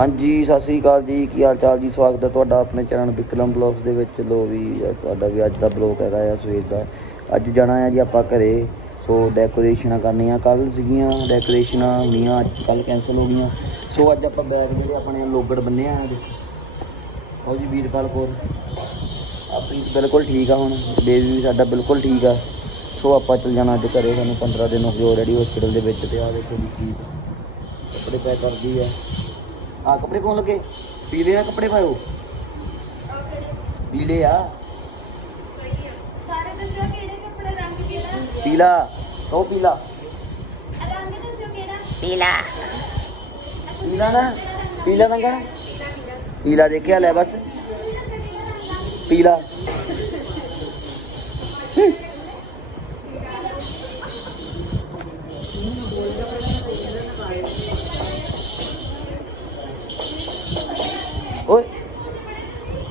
ਹਾਂਜੀ, ਸਤਿ ਸ੍ਰੀ ਅਕਾਲ ਜੀ। ਕੀ ਹਾਲ ਚਾਲ ਜੀ? ਸਵਾਗਤ ਹੈ ਤੁਹਾਡਾ ਆਪਣੇ ਚੈਨਲ ਵਿਕਰਮ ਬਲੌਗਸ ਦੇ ਵਿੱਚ। ਲੋ ਵੀ ਤੁਹਾਡਾ ਵੀ ਅੱਜ ਦਾ ਬਲੌਗ ਹੈਗਾ ਆ ਸਵੇਰ ਦਾ। ਅੱਜ ਜਾਣਾ ਆ ਜੀ ਆਪਾਂ ਘਰੇ। ਸੋ ਡੈਕੋਰੇਸ਼ਨਾਂ ਕਰਨੀਆਂ। ਕੱਲ ਸੀਗੀਆਂ ਡੈਕੋਰੇਸ਼ਨਾਂ ਹੋਈਆਂ ਅੱਜ ਕੱਲ ਕੈਨਸਲ ਹੋ ਗਈਆਂ। ਸੋ ਅੱਜ ਆਪਾਂ ਬੈਗ ਜਿਹੜੇ ਆਪਣੇ ਲੋਗੜ ਬੰਨੇ ਆ ਅੱਜ ਆਓ ਜੀ ਵੀਰਪਾਲ ਕੌਰ। ਆਪਣੀ ਬਿਲਕੁਲ ਠੀਕ ਆ ਹੁਣ। ਬੇਬੀ ਵੀ ਸਾਡਾ ਬਿਲਕੁਲ ਠੀਕ ਆ। ਸੋ ਆਪਾਂ ਚੱਲ ਜਾਣਾ ਅੱਜ ਘਰੇ। ਸਾਨੂੰ 15 ਦਿਨ ਹੋ ਗਏ ਆਲਰੇਡੀ ਹਸਪੀਟਲ ਦੇ ਵਿੱਚ ਤੇ ਆ ਦੇਖੋ ਜੀ ਕੀ ਕੱਪੜੇ ਪੈਕ ਕਰਦੀ ਆ। ਆ ਕੱਪੜੇ ਪਾਉਣ ਲੱਗੇ? ਪੀਲੇ ਆ ਕੱਪੜੇ ਪਾਇਓ। ਪੀਲੇ ਆ। ਸਾਰੇ ਦੱਸਿਓ ਕਿਹੜੇ ਕੱਪੜੇ ਰੰਗ ਕਿਹੜਾ? ਪੀਲਾ। ਕਹੋ ਪੀਲਾ। ਰੰਗ ਦੱਸਿਓ ਕਿਹੜਾ? ਪੀਲਾ। ਪੀਲਾ ਨਾ? ਪੀਲਾ ਰੰਗ ਆ? ਪੀਲਾ ਦੇਖਿਆ ਲੈ ਬਸ। ਪੀਲਾ।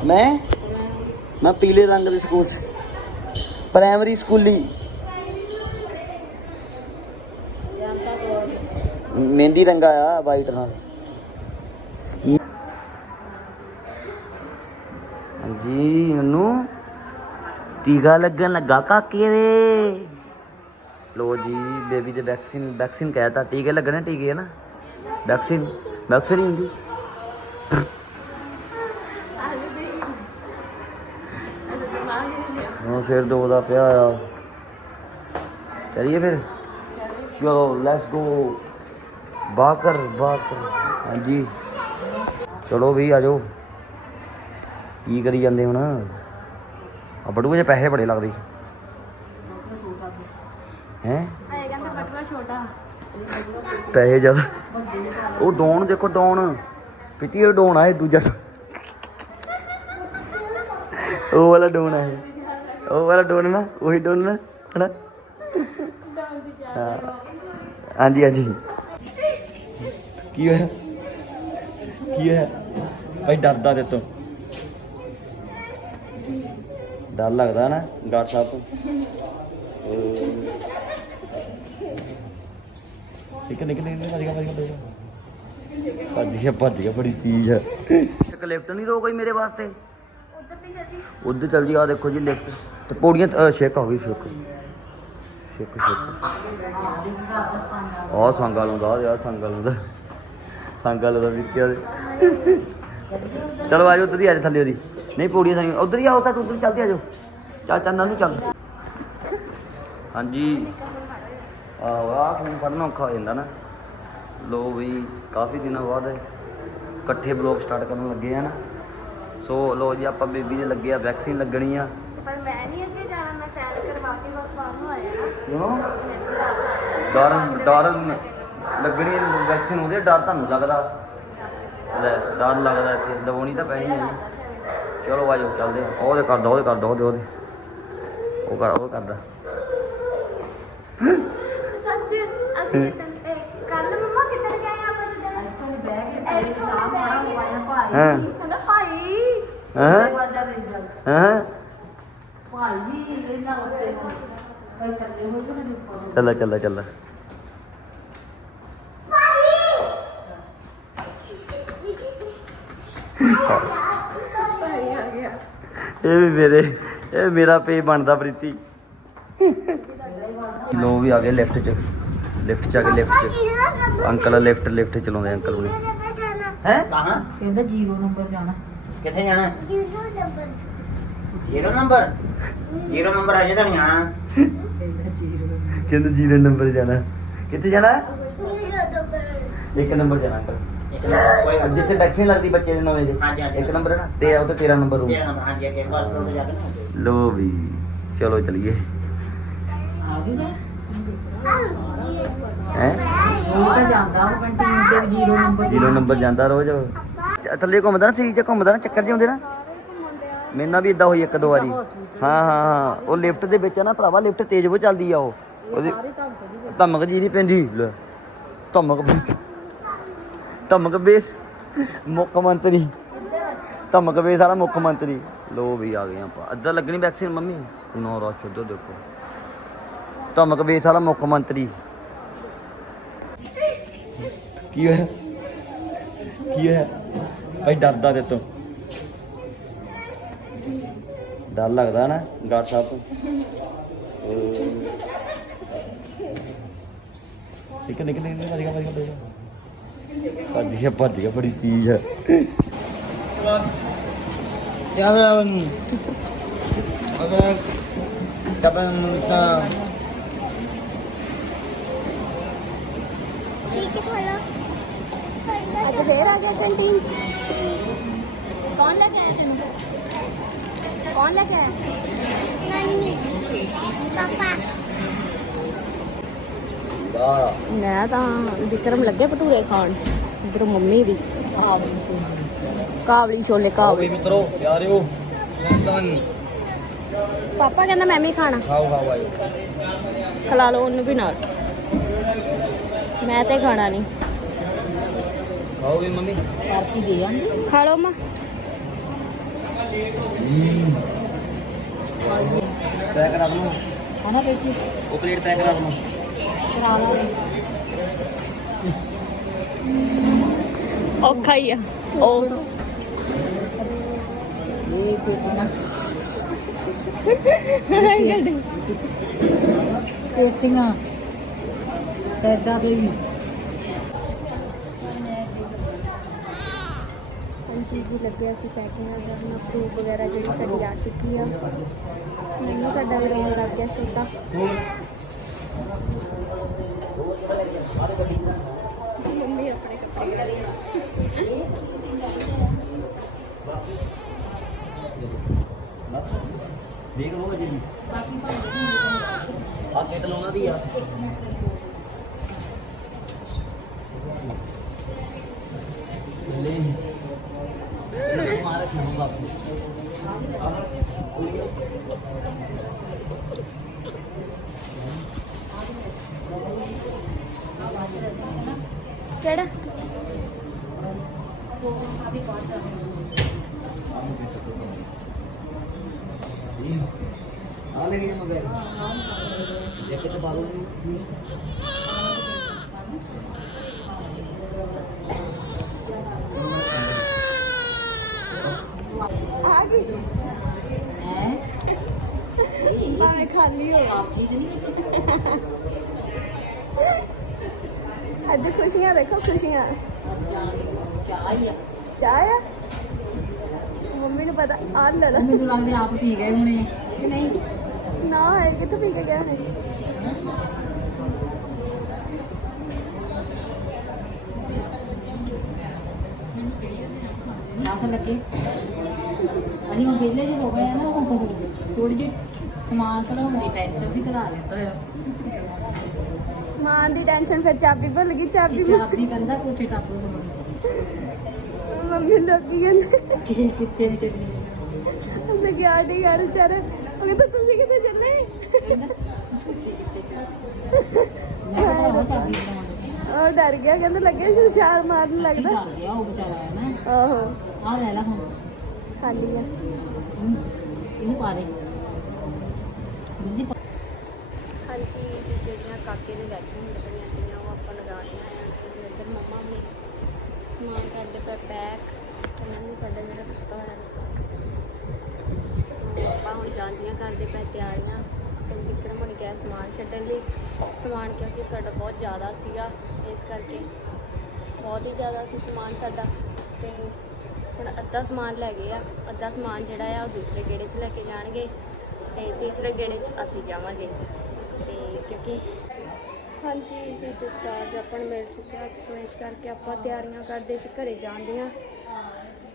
ਮੈਂ ਮੈਂ ਪੀਲੇ ਰੰਗ ਦੇ ਸਕੂਲ ਚ। ਪ੍ਰਾਇਮਰੀ ਸਕੂਲੀ ਮਹਿੰਦੀ ਰੰਗਾ ਆ ਵਾਈਟ ਨਾਲ। ਹਾਂਜੀ ਮੈਨੂੰ ਟੀਕਾ ਲੱਗਣ ਲੱਗਾ ਕਾਕੇ ਦੇ। ਲੋ ਜੀ ਬੇਬੀ ਦੇ ਵੈਕਸੀਨ ਵੈਕਸੀਨ ਕਹਿਤਾ ਟੀਕੇ ਲੱਗਣੇ ਟੀਕੇ ਨਾ। ਵੈਕਸੀਨ ਵੈਕਸੀਨ ਹੁੰਦੀ। ਫਿਰ ਦੋ ਦਾ ਪਿਆ ਆ। ਚਲਿਏ ਫਿਰ? ਚਲੋ ਲੈਟਸ ਗੋ ਬਾਕਰ ਬਾਕਰ। ਹਾਂਜੀ। ਚਲੋ ਵੀ ਆ ਜਾਓ। ਕੀ ਕਰੀ ਜਾਂਦੇ ਹੁਣ? ਆ ਬੜੂਏ ਦੇ ਪੈਸੇ ਬੜੇ ਲੱਗਦੇ। ਹੈ? ਪੈਸੇ ਜ਼ਿਆਦਾ। ਉਹ ਡੋਨ ਦੇਖੋ ਡੋਨ। ਪਿੱਟੀ ਉਹ ਡੋਨ ਆ ਇਹ ਦੂਜਾ ਉਹ ਵਾਲਾ ਡੋਨ ਆ ਇਹ ਉਹ ਵਾਲਾ ਡੋਨ ਨਾ ਉਹੀ ਡੋਨ ਨਾ ਹਨਾ? ਹਾਂ। ਹਾਂਜੀ ਹਾਂਜੀ। ਕੀ ਹੋਇਆ? ਕੀ ਹੋਇਆ? ਭਾਈ ਡਰਦਾ ਤੇ ਤੋਂ। ਡਰ ਲੱਗਦਾ ਨਾ ਡਾਕਟਰ ਸਾਹਿਬ ਤੋਂ। ਠੀਕ ਹੈ ਨਿਕਲ ਨਿਕਲ ਭੱਜ ਗਿਆ ਭੱਜ ਗਿਆ ਭੱਜ ਗਿਆ ਭੱਜ ਗਿਆ ਬੜੀ ਤੀਜ ਹੈ ਲਿਫਟ ਨਹੀਂ ਰੋ ਕੋਈ ਮੇਰੇ ਵਾਸਤੇ? ਉਧਰ ਦੀ ਚੱਲੀ ਉਧਰ ਚੱਲ ਜੀ ਆ ਦੇਖੋ ਜੀ ਲਿਫਟ। ਤੇ ਪੌੜੀਆਂ ਅ, ਛਿੱਕ ਹੋ ਗਈ ਛਿੱਕ। ਛਿੱਕ ਛਿੱਕ। ਆਹ ਸੰਗਾ ਲਾਉਂਦਾ ਯਾਰ ਸੰਗਾ ਲਾਉਂਦਾ ਸੰਗਾ ਲਾਉਂਦਾ ਵੀ ਕਿਹਾ ਚਲੋ ਆਜੋ ਉਧਰ ਦੀ ਆਜੋ ਥੱਲੇ ਉਹਦੀ। ਨਹੀਂ ਪੌੜੀਆਂ ਸਾਰੀਆਂ ਉਧਰ ਹੀ ਆਓ ਤਾਂ ਉਧਰ ਚੱਲਦੇ ਆਜੋ ਚੱਲ ਚੰਨਾ ਨੂੰ ਚੱਲ। ਹਾਂਜੀ। ਆਹ ਆਹ ਫੋਨ ਫੜਨਾ ਔਖਾ ਹੋ ਜਾਂਦਾ ਨਾ। ਲੋ ਵੀ ਕਾਫੀ ਦਿਨਾਂ ਬਾਅਦ ਇਕੱਠੇ ਬਲੌਗ ਸਟਾਰਟ ਕਰਨ ਲੱਗੇ ਆ ਨਾ। ਸੋ ਲੋ ਜੀ ਆਪਾਂ ਬੇਬੀ ਦੇ ਲੱਗੇ ਆ ਵੈਕਸੀਨ ਲੱਗਣੀ ਆ। ਪਰ ਮੈਂ ਨਹੀਂ ਅੱਗੇ ਜਾਣਾ ਮੈਂ ਸੈਰ ਕਰਵਾ ਕੇ ਬਸ ਬਾਹਰ ਨੂੰ ਆਇਆ। ਕਿਉਂ? ਡਰ ਡਰ ਲੱਗਣੀ ਵੈਕਸੀਨ ਉਹਦੇ ਡਰ ਤੁਹਾਨੂੰ ਲੱਗਦਾ? ਲੈ ਡਰ ਲੱਗਦਾ ਇੱਥੇ ਲਵਾਉਣੀ ਤਾਂ ਪੈਣੀ ਹੈ। ਚਲੋ ਆਜੋ ਚੱਲਦੇ ਆ ਉਹਦੇ ਕਰਦਾ ਉਹਦੇ ਕਰਦਾ ਉਹਦੇ ਉਹਦੇ ਉਹ ਕਰ ਉਹ ਕਰਦਾ। ਸੱਚ ਅਸੀਂ ਕੱਲ ਮੰਮਾ ਕਿੱਧਰ ਗਏ ਆਪਾਂ ਜਦੋਂ ਇੱਥੋਂ ਬੈਗ ਇੱਥੋਂ ਮਾਰਾ ਮੋਬਾਈਲ ਭਾਈ ਹਾਂ। ਕਹਿੰਦਾ ਭਾਈ। ਹਾਂ? ਹਾਂ? ਭਾਈ ਇਹਨਾਂ ਉੱਤੇ ਕੋਈ ਕੱਲੇ ਹੋ ਗਏ ਉੱਪਰ ਚੱਲਾ ਚੱਲਾ ਚੱਲਾ। ਭਾਈ ਆ ਗਿਆ ਇਹ ਵੀ ਮੇਰੇ ਇਹ ਮੇਰਾ ਪੇ ਬਣਦਾ ਪ੍ਰੀਤੀ। ਲੋ ਵੀ ਆ ਗਏ ਲਿਫਟ 'ਚ। ਲਿਫਟ 'ਚ ਆ ਗਏ ਲਿਫਟ 'ਚ। ਅੰਕਲ ਲਿਫਟ ਲਿਫਟ ਚਲਾਉਂਦੇ ਅੰਕਲ ਹੁਣੀ। ਹੈ? ਕਹਾਂ ਕਹਿੰਦਾ ਜ਼ੀਰੋ ਨੰਬਰ ਜਾਣਾ। ਕਿੱਥੇ ਜਾਣਾ ਜ਼ੀਰੋ ਨੰਬਰ? ਜ਼ੀਰੋ ਨੰਬਰ ਅਜੇ ਤਾਂ ਨਹੀਂ ਆਣਾ ਕਹਿੰਦਾ ਜ਼ੀਰੋ ਨੰਬਰ ਜਾਣਾ। ਕਿੱਥੇ ਜਾਣਾ? ਇੱਕ ਨੰਬਰ ਜਾਣਾ ਅੰਕਲ। ਇੱਕ ਨੰਬਰ। ਕੋਈ ਗੱਲ ਜਿੱਥੇ ਵੈਕਸੀਨ ਲੱਗਦੀ ਬੱਚੇ ਦੇ ਨਵੇਂ ਦੇ। ਹਾਂਜੀ, ਹਾਂਜੀ। ਇੱਕ ਨੰਬਰ ਹੈ ਨਾ? ਤੇ ਉਹ ਤੇ 13 ਨੰਬਰ ਰੂਮ ਤੇਰਾ ਨੰਬਰ ਹਾਂਜੀ ਅੱਗੇ ਬਸ ਤੋਂ ਜਾ ਕੇ ਨਾ ਲੋ ਵੀ ਚਲੋ ਚਲੀਏ। ਆ ਵੀ ਗਿਆ ਹੈ? ਉਹ ਤਾਂ ਜਾਂਦਾ ਉਹ ਕੰਟੀਨ ਤੇ ਵੀ ਜ਼ੀਰੋ ਨੰਬਰ ਜੀਰੋ ਨੰਬਰ ਜਾਂਦਾ ਰੋਜ਼। ਚ- ਥੱਲੇ ਘੁੰਮਦਾ ਨਾ ਸਰੀਰ 'ਚ ਘੁੰਮਦਾ ਨਾ ਚੱਕਰ ਜਿਹੇ ਹੁੰਦੇ ਨਾ। ਮੇਰੇ ਨਾਲ ਵੀ ਇਦਾਂ ਹੋਈ ਇੱਕ ਦੋ ਵਾਰੀ। ਹਾਂ ਹਾਂ ਹਾਂ। ਉਹ ਲਿਫਟ ਦੇ ਵਿੱਚ ਆ ਨਾ ਭਰਾਵਾ ਲਿਫਟ ਤੇਜ਼ ਬਹੁਤ ਚੱਲਦੀ ਆ ਉਹ। ਉਹਦੀ ਧਮਕ ਜੀ ਨਹੀਂ ਪੈਂਦੀ। ਲੈ ਧਮਕ ਧਮਕ ਬੇਸ ਮੁੱਖ ਮੰਤਰੀ। ਧਮਕ ਬੇਸ ਵਾਲਾ ਮੁੱਖ ਮੰਤਰੀ। ਲੋ ਵੀ ਆ ਗਏ ਆਪਾਂ। ਅੱਧਾ ਲੱਗਣੀ ਵੈਕਸੀਨ ਮੰਮੀ। ਨੋ ਰੋਚ ਉਧਰ ਦੇਖੋ। ਧਮਕ ਬੇਸ ਵਾਲਾ ਮੁੱਖ ਮੰਤਰੀ। ਕੀ ਹੋਇਆ? ਕੀ ਹੈ ਭਾਈ ਡਰਦਾ ਤੇ ਤੋਂ। ਡਰ ਲੱਗਦਾ ਨਾ ਗਾਰਡ ਸਾਹਿਬ ਤੋਂ। ਇੱਕ ਨਿਕਲ ਨਿਕਲ ਭੱਜ ਗਿਆ ਭੱਜ ਗਿਆ ਭੱਜ ਗਿਆ ਭੱਜ ਗਿਆ ਬੜੀ ਤੀਜ ਹੈ Jalan. Oke. Kapan kita ਠੀਕ ਹੈ ਫੇਰ ਆ ਗਿਆ ਕੰਟੀਨ ਕੌਣ ਲੈ ਕੇ ਆਇਆ ਤੈਨੂੰ? ਕੇ ਆਇਆ? ਨਾਨੀ ਪਾਪਾ। ਵਾਹ। ਮੈਂ ਤਾਂ ਵਿਕਰਮ ਲੱਗੇ ਭਟੂਰੇ ਖਾਣ। ਇਧਰ ਮੰਮੀ ਵੀ ਕਾਬਲੀ ਛੋਲੇ ਕਾਬਲੀ। ਮਿੱਤਰੋ ਪਿਆਰਿਓ ਸੰਸਨ ਪਾਪਾ ਕਹਿੰਦਾ ਮੈਂ ਵੀ ਖਾਣਾ। ਖਾਓ ਖਾਓ ਆਇਓ ਖਿਲਾ ਲਓ ਉਹਨੂੰ ਵੀ ਨਾਲ। ਮੈਂ ਤੇ ਖਾਣਾ ਨਹੀਂ। ਖਾਓ ਵੀ ਮੰਮੀ? ਕਾਫੀ ਦੇ ਆਂਦੀ ਖਾ ਲਓ ਮਾਂ। ਤੈਅ ਕਰਾ ਦੂੰ ਹਨਾ ਬੇਟੀ ਉਹ ਪਲੇਟ ਤੈਅ ਕਰਾ ਦੂੰ ਕਰਾ ਲਾ ਔਖਾ ਹੀ ਆ ਉਹ ਇਹ ਪੇਟੀਆਂ ਪੇਟੀਆਂ ਵੀ ਲੱਗਿਆ ਸੀ ਪੈਕਿੰਗ ਕਰਨਾ ਫਰੂਟ ਵਗੈਰਾ ਜਿਹੜੀ ਸਾਡੀ ਆ ਚੁੱਕੀ ਆ। ਮੈਨੂੰ ਸਾਡਾ ਵੀ ਲੱਗ ਗਿਆ ਸੀ ਤਾਂ। ਮੰਮੀ ਆਪਣੇ ਕੱਪੜੇ ਬਸ, ਦੇਖ ਲਓ ਅਜੇ ਵੀ। ਆ ਕਿਟ ਲਾਉਣਾ ਦੀ ਆ ਲੈ ਇਹ ਮਾਰਾ ਕਿਉਂ ਬਾਪੂ ਕਿਹੜਾ ਆ ਲੈ ਗਈ ਮੋਬਾਈਲ ਇੱਕ ਤੇ ਬਾਲੂ ਆ ਗਈ ਹੈ ਆਵੇਂ ਖਾਲੀ ਹੋ ਸਬਜ਼ੀ ਨਹੀਂ ਅੱਜ ਖੁਸ਼ੀਆਂ ਦੇਖੋ ਖੁਸ਼ੀਆਂ। ਚਾਹ ਹੀ ਆ? ਚਾਹ ਆ ਮੰਮੀ ਨੂੰ ਪਤਾ ਆ ਲੈ ਲੈ ਮੈਨੂੰ ਲੱਗਦਾ ਆਪ ਪੀ ਗਏ ਹੋਣੇ। ਕਿ ਨਹੀਂ? ਨਾ ਹੈ ਕਿੱਥੇ ਪੀ ਕੇ ਗਿਆ ਨੇ ਦਸ ਲੱਗੇ। ਅਸੀਂ ਉਹ ਵਿਹਲੇ ਜਿਹੇ ਹੋ ਗਏ ਆ ਨਾ ਉਹ ਥੋੜੀ ਜਿਹੀ ਸਮਾਨ ਕਢਾਉਣ ਦੀ ਟੈਨਸ਼ਨ ਸੀ ਕਢਾ ਲਿੱਤਾ ਹੋਇਆ। ਸਮਾਨ ਦੀ ਟੈਨਸ਼ਨ ਫਿਰ ਚਾਬੀ ਭੁੱਲ ਗਈ ਚਾਬੀ ਚਾਬੀ ਕੰਦਾ ਕੋਠੇ ਟੱਪ ਨੂੰ ਮੰਮੀ ਲੋਕੀ ਕਹਿੰਦੇ ਕਿ ਕਿੱਥੇ ਨੂੰ ਚੱਲੀ। ਅਸੀਂ ਗਿਆ ਡੀ ਗਾੜ ਵਿਚਾਰੇ। ਉਹ ਕਹਿੰਦਾ ਤੁਸੀਂ ਕਿੱਥੇ ਚੱਲੇ? ਤੁਸੀਂ ਕਿੱਥੇ ਚੱਲੀ? ਮੈਂ ਚਾਬੀ ਉਹ ਡਰ ਗਿਆ ਕਹਿੰਦਾ ਲੱਗੇ ਸੀ ਛਾਲ ਮਾਰਨ ਲੱਗਦਾ। ਕਰ ਗਿਆ ਉਹ ਵਿਚਾਰਾ ਹੈ ਨਾ। ਆਹੋ। ਆਹ ਲੈ ਲੈ ਹੁਣ। ਖਾਲੀ ਆ ਇਹਨੂੰ ਪਾ ਦੇ। ਬਿਜ਼ੀ ਹਾਂਜੀ ਜੀ ਜਿਹੜੀਆਂ ਕਾਕੇ ਦੇ ਵੈਕਸੀਨ ਲੱਗਣੀਆਂ ਸੀਗੀਆਂ, ਉਹ ਆਪਾਂ ਲਗਾ ਲਈਆਂ ਆ ਤੇ ਇੱਧਰ ਮੰਮਾ ਵੀ ਸਮਾਨ ਕਰਦੇ ਪਏ ਪੈਕ, ਉਹਨਾਂ ਨੂੰ ਸਾਡਾ ਜਿਹੜਾ ਸੁੱਤਾ ਹੋਇਆ ਸੋ ਆਪਾਂ ਹੁਣ ਜਾਂਦੀਆਂ ਕਰਦੇ ਪਏ ਤਿਆਰੀਆਂ, ਤੇ ਵਿਕਰਮ ਹੁਣ ਗਿਆ ਸਮਾਨ ਛੱਡਣ ਲਈ। ਸਮਾਨ ਕਿਉਂਕਿ ਸਾਡਾ ਬਹੁਤ ਜ਼ਿਆਦਾ ਸੀਗਾ, ਇਸ ਕਰਕੇ ਬਹੁਤ ਹੀ ਜ਼ਿਆਦਾ ਸੀ ਸਮਾਨ ਸਾਡਾ। ਤੇ ਹੁਣ ਅੱਧਾ ਸਮਾਨ ਲੈ ਗਏ ਆ, ਅੱਧਾ ਸਮਾਨ ਜਿਹੜਾ ਆ ਉਹ ਦੂਸਰੇ ਗੇੜੇ 'ਚ ਲੈ ਕੇ ਜਾਣਗੇ। ਤੇ ਤੀਸਰੇ ਗੇੜੇ 'ਚ ਅਸੀਂ ਜਾਵਾਂਗੇ। ਤੇ ਕਿਉਂਕਿ ਹਾਂਜੀ ਜੀ ਡਿਸਚਾਰਜ ਆਪਾਂ ਨੂੰ ਮਿਲ ਚੁੱਕਿਆ ਸੋ ਇਸ ਕਰਕੇ ਆਪਾਂ ਤਿਆਰੀਆਂ ਕਰਦੇ ਸੀ ਘਰੇ ਜਾਂਦੇ ਆ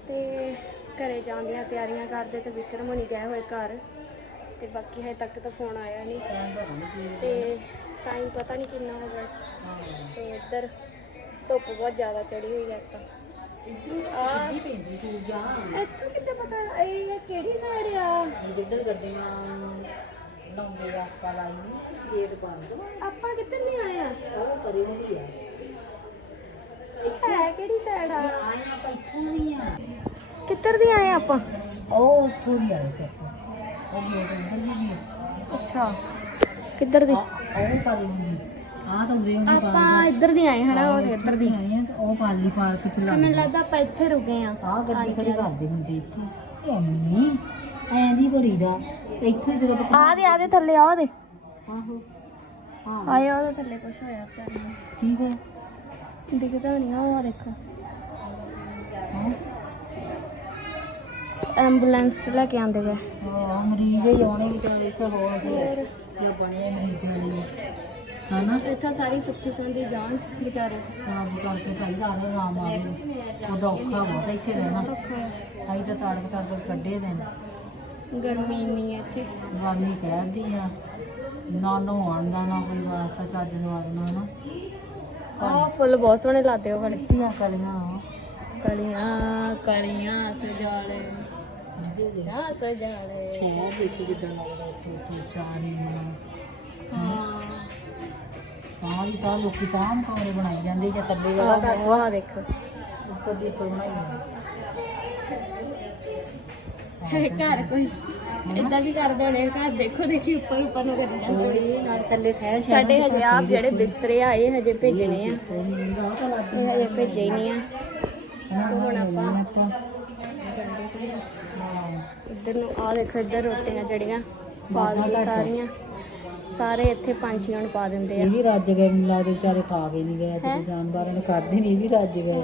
ਤੇ ਘਰੇ ਜਾਂਦੀਆਂ ਤਿਆਰੀਆਂ ਕਰਦੇ ਤੇ ਵਿਕਰਮ ਹੋਣੀ ਗਏ ਹੋਏ ਘਰ। ਤੇ ਬਾਕੀ ਹਜੇ ਤੱਕ ਤਾਂ ਫੋਨ ਆਇਆ ਨਹੀਂ। ਤੇ ਟਾਈਮ ਪਤਾ ਨਹੀਂ ਕਿੰਨਾ ਹੋ ਗਿਆ। ਤੇ ਇੱਧਰ ਧੁੱਪ ਬਹੁਤ ਜ਼ਿਆਦਾ ਚੜੀ ਹੋਈ ਹੈ ਤਾਂ ਆ। ਪੈਂਦੀ ਸੀ ਜਾ ਇੱਥੋਂ ਕਿੱਦਾਂ ਪਤਾ? ਇਹ ਕਿਹੜੀ ਸਾਈਡ ਆ? ਜਿੱਧਰ ਗੱਡੀਆਂ ਲਾਉਂਦੇ ਆ ਆਪਾਂ ਲਾਈ ਨਹੀਂ ਗੇਟ ਬੰਦ। ਆਪਾਂ ਕਿੱਧਰ ਨਹੀਂ ਆਏ ਆ? ਉਹ ਕਰੀ ਹੁੰਦੀ ਆ। ਹੈ ਕਿਹੜੀ ਸਾਈਡ ਆ? ਆਏ ਆਪਾਂ ਇੱਥੋਂ ਨਹੀਂ ਆ। ਕਿੱਧਰ ਦੀ ਆਏ ਆਪਾਂ? ਉਹ ਉੱਥੋਂ ਦੀ ਆਏ ਸੀ ਆਪਾਂ। ਉਹ ਗੇਟ ਅੰਦਰ ਵੀ ਹੈ ਅੱਛਾ। ਕਿੱਧਰ ਦੀ? ਉਹ ਕਰੀ ਹੁੰਦੀ ਆ ਤਾਂ ਉਰੇ ਹੁੰਦੀ ਆਪਾਂ ਇੱਧਰ ਦੀ ਆਏ ਹਨਾ ਉਹ ਇੱਧਰ ਦੀ। ਆਏ ਆ। ਉਹ ਖਾਲੀ ਪਾਰਕ ਚ ਲੱਗ ਮੈਨੂੰ ਲੱਗਦਾ ਆਪਾਂ ਇੱਥੇ ਰੁਕੇ ਆ ਆ ਗੱਡੀ ਖੜੀ ਕਰਦੇ ਹੁੰਦੇ ਇੱਥੇ। ਐਨੀ ਐਂ ਦੀ ਬੜੀ ਦਾ ਇੱਥੇ ਜਦੋਂ ਆਪਾਂ ਆ ਦੇ ਆ ਦੇ ਥੱਲੇ ਆ ਦੇ। ਆਹੋ। ਹਾਂ ਆਏ ਉਹਦੇ ਥੱਲੇ ਕੁਝ ਹੋਇਆ ਵਿਚਾਰੇ ਨੂੰ ਕੀ ਹੋਇਆ? ਦਿਖਦਾ ਨਹੀਂ ਉਹ ਦੇਖੋ। ਹਾਂ? ਐਂਬੂਲੈਂਸ ਲੈ ਕੇ ਆਂਦੇ ਵੇ ਉਹ ਮਰੀਜ਼ ਹੀ ਆਉਣੇ ਵੀ ਤੇ ਇੱਥੇ ਹੋਰ ਜੀ ਜੋ ਬਣੇ ਮਰੀਜ਼ਾਂ ਲਈ ਹਨਾ? ਇੱਥੇ ਸਾਰੀ ਸੁੱਖੀ ਸੰਦੀ ਜਾਣ ਵਿਚਾਰੇ ਆਪ ਕਰਕੇ ਭਾਈ ਸਾਰੇ ਆਰਾਮ ਆ ਗਏ ਉਹਦਾ ਔਖਾ ਬਹੁਤ ਇੱਥੇ ਰਹਿਣਾ। ਅਸੀਂ ਤਾਂ ਤੜਕ ਤੜਕ ਕੱਢੇ ਨੇ। ਗਰਮੀ ਇੰਨੀ ਹੈ ਇੱਥੇ। ਗਰਮੀ ਕਹਿਦੀ ਆ। ਨਾ ਨਹਾਉਣ ਦਾ ਨਾ ਕੋਈ ਵਾਸਤਾ ਚੱਜ ਸਵਾਰਨਾ ਨਾ ਆਹ ਫੁੱਲ ਬਹੁਤ ਸੋਹਣੇ ਲੱਗਦੇ ਉਹ ਵਾਲੇ। ਧੀਆਂ ਕਲੀਆਂ ਕਲੀਆਂ ਕਲੀਆਂ ਸਜਾਲੇ। ਆ ਸਜਾਲੇ। ਸ਼ਹਿਰ ਦੇਖੀ ਕਿਦਾਂ ਲੱਗਦਾ ਉੱਥੇ ਉੱਥੇ ਚਾਣੀ ਹਾਂ। ਤਾਂ ਵੀ ਤਾਂ ਲੋਕੀ ਤਾਂ ਕਮਰੇ ਬਣਾਈ ਜਾਂਦੇ ਜੇ ਥੱਲੇ ਆਹ ਦੇਖੋ ਆਹ ਦੇਖੋ। ਉੱਪਰ ਦੀ ਉੱਪਰ ਬਣਾਈ ਜਾਂਦੇ। ਘਰ ਕੋਈ। ਇਦਾਂ ਵੀ ਕਰਦੇ ਹੋਣੇ ਘਰ ਦੇਖੋ ਦੇਖੀ ਉੱਪਰ ਉੱਪਰ ਨੂੰ ਕਰੀ ਜਾਂਦੇ ਹੋਣੇ। ਨਾਲ ਥੱਲੇ ਸਹਿਰ ਸਾਡੇ ਹਜੇ ਆਪ ਜਿਹੜੇ ਬਿਸਤਰੇ ਆਏ ਹਜੇ ਭੇਜਣੇ ਆ। ਇਹ ਹਜੇ ਭੇਜੇ ਹੀ ਨਹੀਂ ਆ। ਸੋ ਹੁਣ ਆਪਾਂ ਜਾਂਦੇ। ਇੱਧਰ ਨੂੰ ਆ ਦੇਖੋ ਇੱਧਰ ਰੋਟੀਆਂ ਜਿਹੜੀਆਂ। ਸਾਰੀਆਂ। ਸਾਰੇ ਇੱਥੇ ਪੰਛੀਆਂ ਨੂੰ ਪਾ ਦਿੰਦੇ ਆ। ਇਹ ਵੀ ਰੱਜ ਗਏ ਮੈਨੂੰ ਲੱਗਦਾ ਵਿਚਾਰੇ ਖਾ ਕੇ ਨਹੀਂ ਗਏ ਹੈਂ? ਅੱਜ ਜਾਨਵਰਾਂ ਨੇ ਖਾਦੇ ਨਹੀਂ ਇਹ ਵੀ ਰੱਜ ਗਏ।